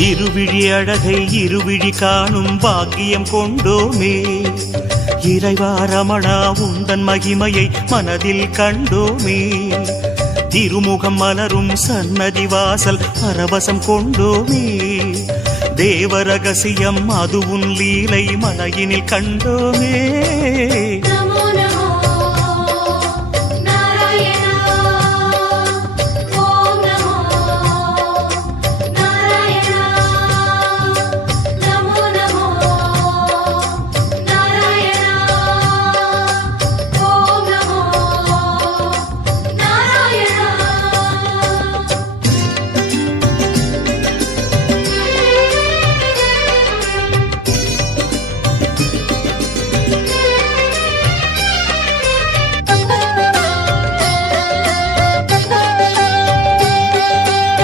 இருவிழி அழகை இருவிழி காணும் பாக்கியம் கொண்டோமே. இறைவா ரமணா உந்தன் மகிமையை மனதில் கண்டோமே. திருமுகம் மலரும் சன்னதி வாசல் பரவசம் கொண்டோமே. தேவரகசியம் அது உன் லீலை மலையினில் கண்டோமே.